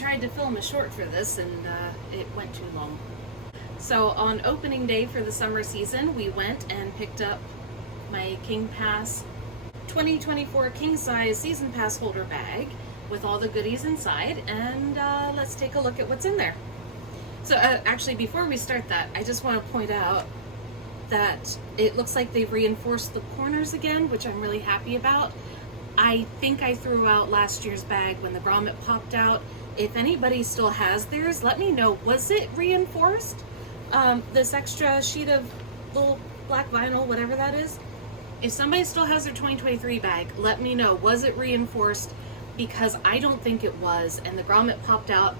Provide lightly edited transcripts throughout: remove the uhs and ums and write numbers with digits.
tried to film a short for this and it went too long. So on opening day for the summer season, we went and picked up my King Pass 2024 king size season pass holder bag with all the goodies inside, and let's take a look at what's in there. So actually, before we start that, I just want to point out that it looks like they've reinforced the corners again, which I'm really happy about. I think I threw out last year's bag when the grommet popped out. If anybody still has theirs, let me know. Was it reinforced? This extra sheet of little black vinyl, whatever that is. If somebody still has their 2023 bag, let me know. Was it reinforced? Because I don't think it was, and the grommet popped out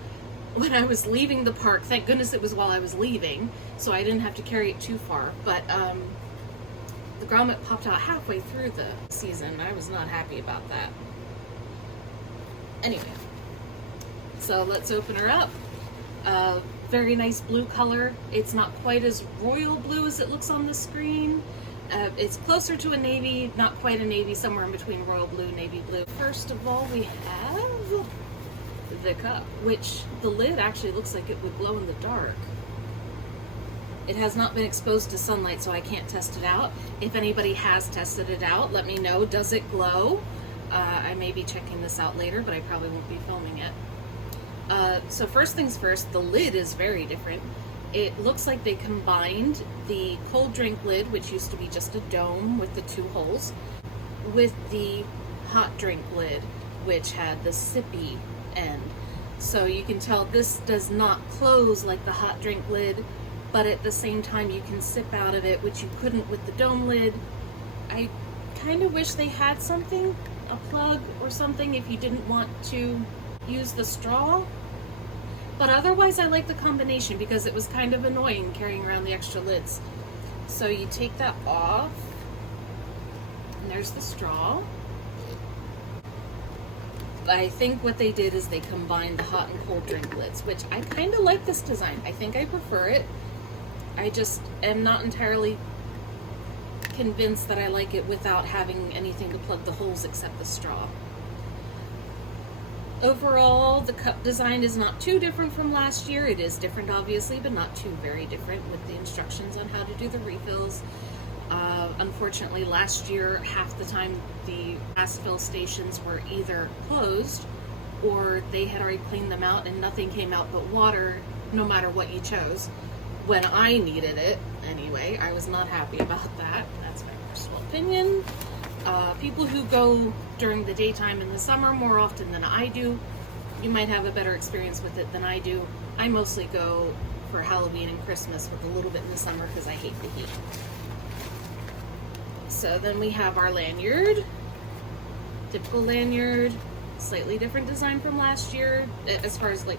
when I was leaving the park. Thank goodness it was while I was leaving, so I didn't have to carry it too far. But the grommet popped out halfway through the season. I was not happy about that. Anyway, so let's open her up. Very nice blue color. It's not quite as royal blue as it looks on the screen. It's closer to a navy, not quite a navy, somewhere in between royal blue and navy blue. First of all, we have the cup, which the lid actually looks like it would glow in the dark. It has not been exposed to sunlight, so I can't test it out. If anybody has tested it out, let me know. Does it glow? I may be checking this out later, but I probably won't be filming it. So first things first, the lid is very different. It looks like they combined the cold drink lid, which used to be just a dome with the 2 holes, with the hot drink lid, which had the sippy end. So you can tell this does not close like the hot drink lid, but at the same time you can sip out of it, which you couldn't with the dome lid. I kind of wish they had something, a plug or something, if you didn't want to use the straw. But otherwise, I like the combination because it was kind of annoying carrying around the extra lids. So you take that off, and there's the straw. I think what they did is they combined the hot and cold drink lids, which I kind of like this design. I think I prefer it. I just am not entirely convinced that I like it without having anything to plug the holes except the straw. Overall, the cup design is not too different from last year. It is different, obviously, but not too very different with the instructions on how to do the refills. Unfortunately, last year, half the time, the pass fill stations were either closed or they had already cleaned them out and nothing came out but water, no matter what you chose. When I needed it, anyway, I was not happy about that. That's my personal opinion. People who go during the daytime in the summer more often than I do, you might have a better experience with it than I do. I mostly go for Halloween and Christmas with a little bit in the summer because I hate the heat. So then we have our lanyard. Typical lanyard, slightly different design from last year as far as like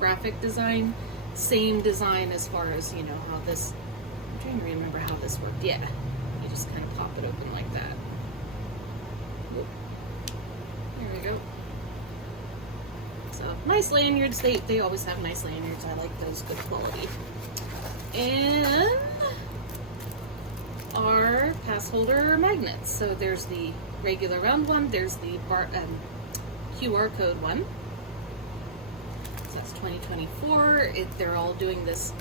graphic design. Same design as far as, you know, how this, I'm trying to remember how this worked. Yeah, you just kind of pop it open like that. Whoop. There we go. So nice lanyards. They always have nice lanyards. I like those, good quality. And our pass holder magnets. So there's the regular round one. There's the QR code one. So that's 2024. They're all doing this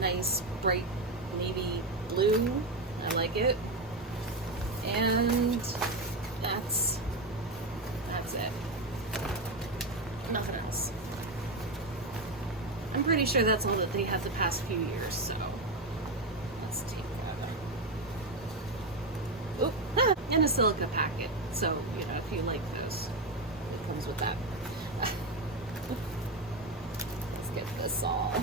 nice bright navy blue. I like it. And that's it. Nothing else. I'm pretty sure that's all that they have the past few years, so let's take that out. Oh, and a silica packet. So, you know, if you like those, it comes with that. Let's get this all